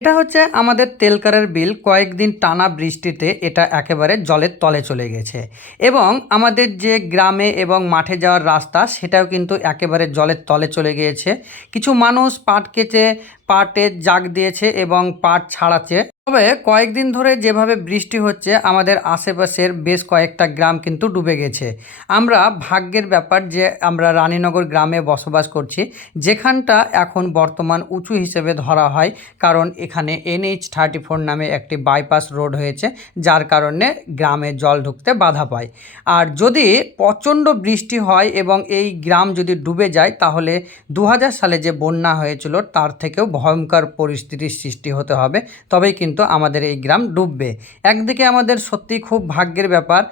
এটা হচ্ছে আমাদের তেলকারের বিল। কয়েকদিন টানা বৃষ্টিতে এটা একেবারে জলের তলে চলে গেছে এবং আমাদের যে গ্রামে এবং মাঠে যাওয়ার রাস্তা সেটাও কিন্তু একেবারে জলের তলে চলে গিয়েছে। কিছু মানুষ পাট কেটে পাটে জাগ দিয়েছে এবং পাট ছাড়াচ্ছে। তবে কয়েকদিন ধরে যেভাবে বৃষ্টি হচ্ছে আমাদের আশেপাশের বেশ কয়েকটা গ্রাম কিন্তু ডুবে গেছে। আমরা ভাগ্যের ব্যাপার যে আমরা রানীনগর গ্রামে বসবাস করছি, যেখানটা এখন বর্তমান উঁচু হিসেবে ধরা হয়, কারণ এখানে NH-34 নামে একটি বাইপাস রোড হয়েছে, যার কারণে গ্রামে জল ঢুকতে বাধা পায়। আর যদি প্রচণ্ড বৃষ্টি হয় এবং এই গ্রাম যদি ডুবে যায় তাহলে 2000 সালে যে বন্যা হয়েছিল তার থেকেও ভয়ঙ্কর পরিস্থিতির সৃষ্টি হতে হবে, তবেই কিন্তু আমাদের এই গ্রাম ডুববে। একদিকে আমাদের সত্যি খুব ভাগ্যের ব্যাপার।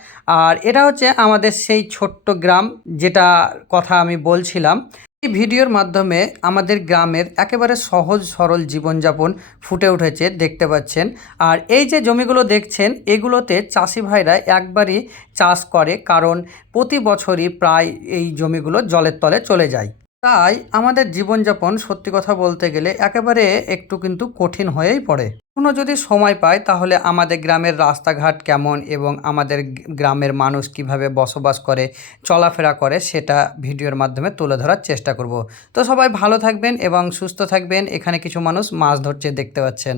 আর এটা হচ্ছে আমাদের সেই ছোট্ট গ্রাম যেটা কথা আমি বলছিলাম। এই ভিডিওর মাধ্যমে আমাদের গ্রামের একেবারে সহজ সরল জীবনযাপন ফুটে উঠেছে, দেখতে পাচ্ছেন। আর এই যে জমিগুলো দেখছেন এগুলোতে চাষি ভাইরা একবারই চাষ করে, কারণ প্রতি বছরই প্রায় এই জমিগুলো জলের তলে চলে যায়। তাই আমাদের জীবনযাপন সত্যি কথা বলতে গেলে একেবারে একটু কিন্তু কঠিন হয়েই পড়ে। কোনো যদি সময় পায় তাহলে আমাদের গ্রামের রাস্তাঘাট কেমন এবং আমাদের গ্রামের মানুষ কিভাবে বসবাস করে, চলাফেরা করে, সেটা ভিডিওর মাধ্যমে তুলে ধরার চেষ্টা করব। তো সবাই ভালো থাকবেন এবং সুস্থ থাকবেন। এখানে কিছু মানুষ মাছ ধরছে, দেখতে পাচ্ছেন।